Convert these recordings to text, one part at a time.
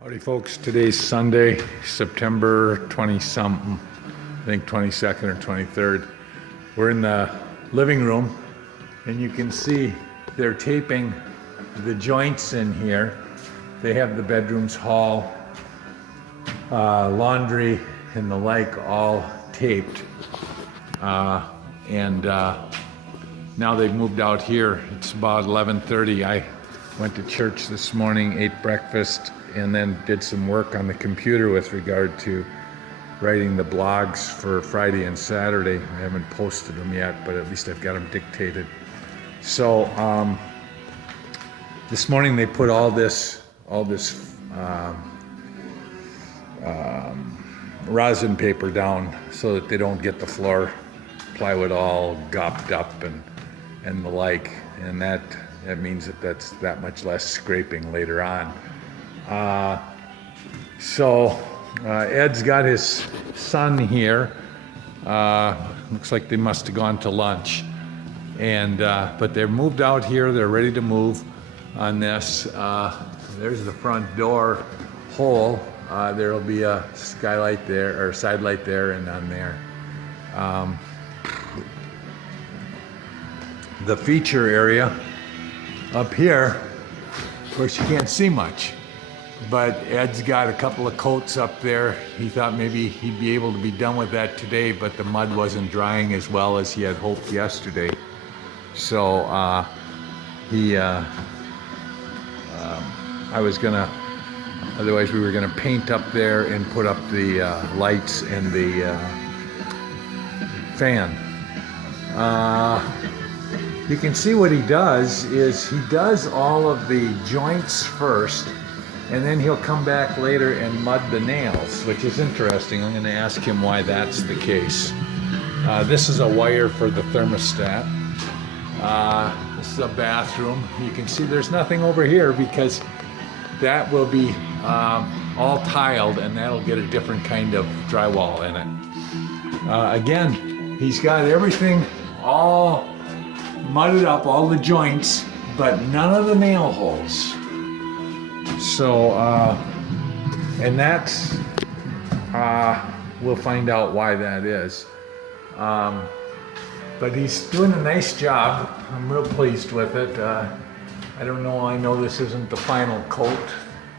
Howdy folks, today's Sunday, September 20-something, I think 22nd or 23rd. We're in the living room and you can see they're taping the joints in here. They have the bedrooms, hall, laundry and the like all taped. Now they've moved out here. It's about 11:30. I went to church this morning, ate breakfast, and then did some work on the computer with regard to writing the blogs for Friday and Saturday. I haven't posted them yet, but at least I've got them dictated. So this morning they put all this rosin paper down so that they don't get the floor plywood all gopped up and the like, and that means that that's that much less scraping later on. Ed's got his son here. Looks like they must have gone to lunch, but they're moved out here. They're ready to move on this. There's the front door hole. There'll be a skylight there, or side light there, and on there. The feature area up here, of course you can't see much, but Ed's got a couple of coats up there. He thought maybe he'd be able to be done with that today, but the mud wasn't drying as well as he had hoped yesterday. So otherwise we were gonna paint up there and put up the lights and the fan. You can see what he does is he does all of the joints first, and then he'll come back later and mud the nails, which is interesting. I'm going to ask him why that's the case. This is a wire for the thermostat. This is a bathroom. You can see there's nothing over here because that will be all tiled, and that'll get a different kind of drywall in it. Again, he's got everything all mudded up, all the joints, but none of the nail holes. So, and that's, we'll find out why that is. But he's doing a nice job. I'm real pleased with it. I don't know, I know this isn't the final coat,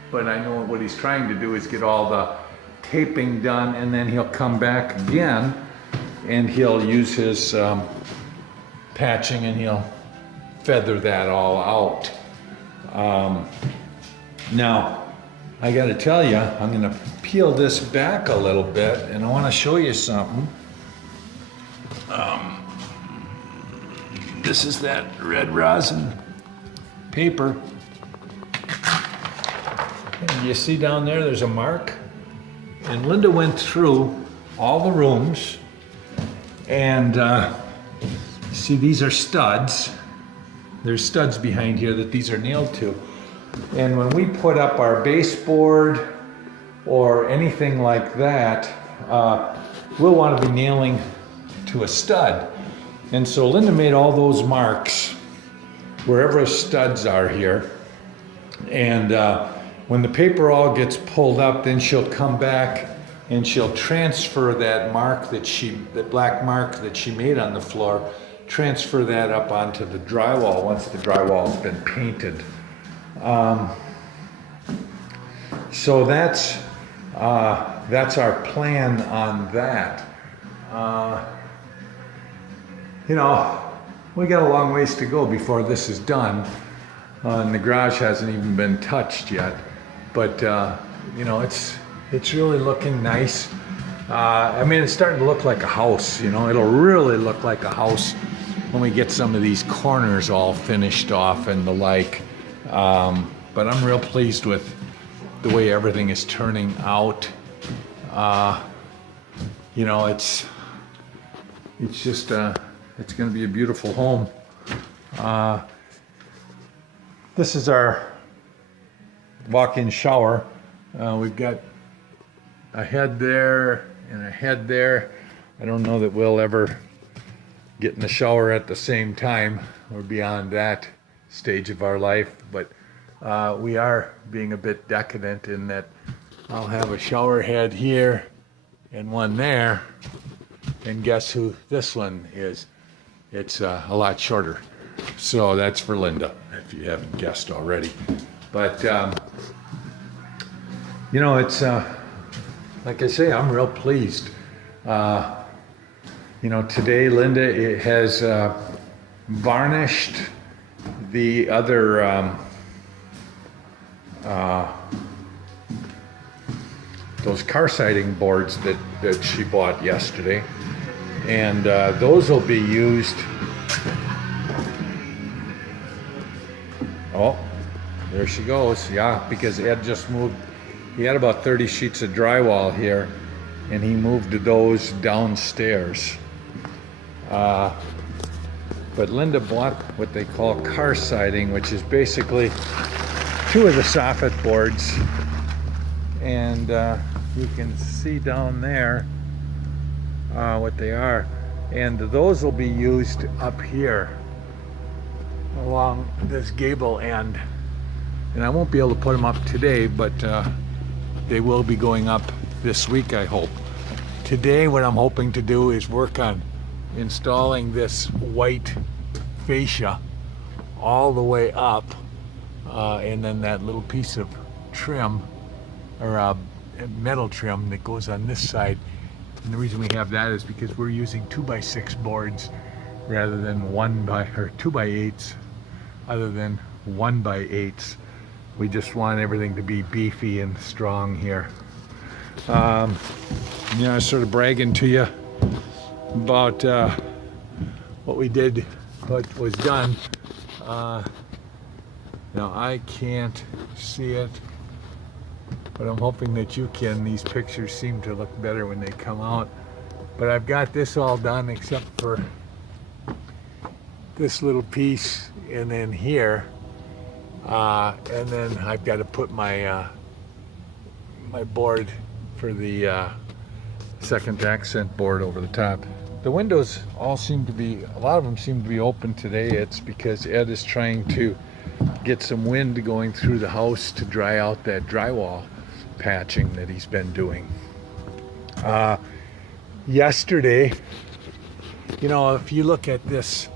but I know what he's trying to do is get all the taping done, and then he'll come back again and he'll use his patching and he'll feather that all out. Now, I gotta tell you, I'm gonna peel this back a little bit and I wanna show you something. This is that red rosin paper. And you see down there, there's a mark. And Linda went through all the rooms and see, these are studs. There's studs behind here that these are nailed to. And when we put up our baseboard or anything like that, we'll want to be nailing to a stud. And so Linda made all those marks wherever studs are here. And when the paper all gets pulled up, then she'll come back and she'll transfer that mark that black mark that she made on the floor, transfer that up onto the drywall once the drywall's been painted. So that's our plan on that. You know, we got a long ways to go before this is done, and the garage hasn't even been touched yet. But you know, it's really looking nice. I mean, it's starting to look like a house. You know, it'll really look like a house when we get some of these corners all finished off and the like. But I'm real pleased with the way everything is turning out. You know, it's just it's going to be a beautiful home. This is our walk-in shower. We've got a head there and a head there. I don't know that we'll ever get in the shower at the same time. We're beyond that stage of our life, but we are being a bit decadent in that I'll have a shower head here and one there, and guess who this one is? It's a lot shorter. So that's for Linda, if you haven't guessed already. But, you know, it's, like I say, I'm real pleased. You know, today Linda has varnished the other, those car siding boards that she bought yesterday. And those will be used. Oh, there she goes. Yeah, because Ed just moved. He had about 30 sheets of drywall here, and he moved those downstairs. But Linda bought what they call car siding, which is basically 2 of the soffit boards. And you can see down there what they are. And those will be used up here along this gable end. And I won't be able to put them up today, but they will be going up this week, I hope. Today, what I'm hoping to do is work on installing this white fascia all the way up, and then that little piece of trim, or metal trim that goes on this side. And the reason we have that is because we're using 2x6 boards rather than 2x8s, other than 1x8s. We just want everything to be beefy and strong here. You know, I was sort of bragging to you about what we did, what was done. Now I can't see it, but I'm hoping that you can. These pictures seem to look better when they come out. But I've got this all done except for this little piece, and then here, and then I've got to put my my board for the second accent board over the top. The windows all seem to be, a lot of them seem to be open today. It's because Ed is trying to get some wind going through the house to dry out that drywall patching that he's been doing. Yesterday, you know, if you look at this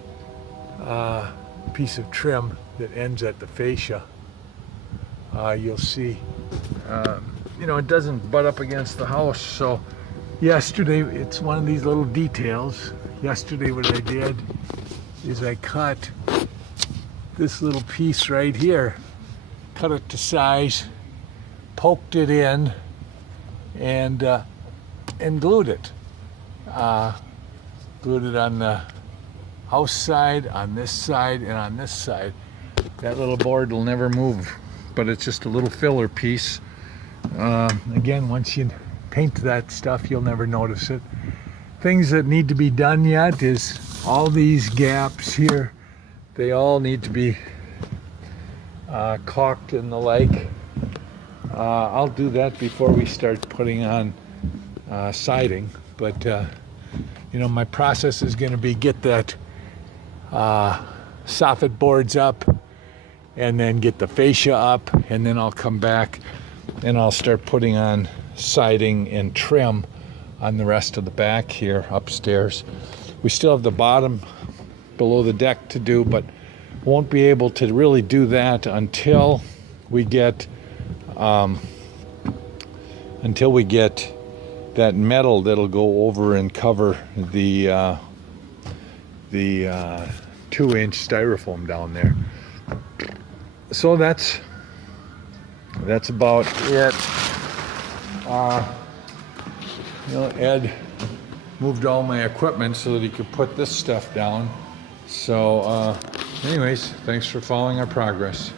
piece of trim that ends at the fascia, you'll see, you know, it doesn't butt up against the house. So yesterday, it's one of these little details. Yesterday, what I did is I cut this little piece right here, cut it to size, poked it in, and glued it. Glued it on the house side, on this side, and on this side. That little board will never move, but it's just a little filler piece. Again, once you paint that stuff, you'll never notice it. Things that need to be done yet is all these gaps here. They all need to be caulked and the like. I'll do that before we start putting on siding. But you know, my process is going to be get that soffit boards up, and then get the fascia up, and then I'll come back and I'll start putting on siding and trim on the rest of the back here upstairs. We still have the bottom below the deck to do, but won't be able to really do that until we get that metal that'll go over and cover the 2-inch styrofoam down there. So that's about it. You know, Ed moved all my equipment so that he could put this stuff down. So anyways, thanks for following our progress.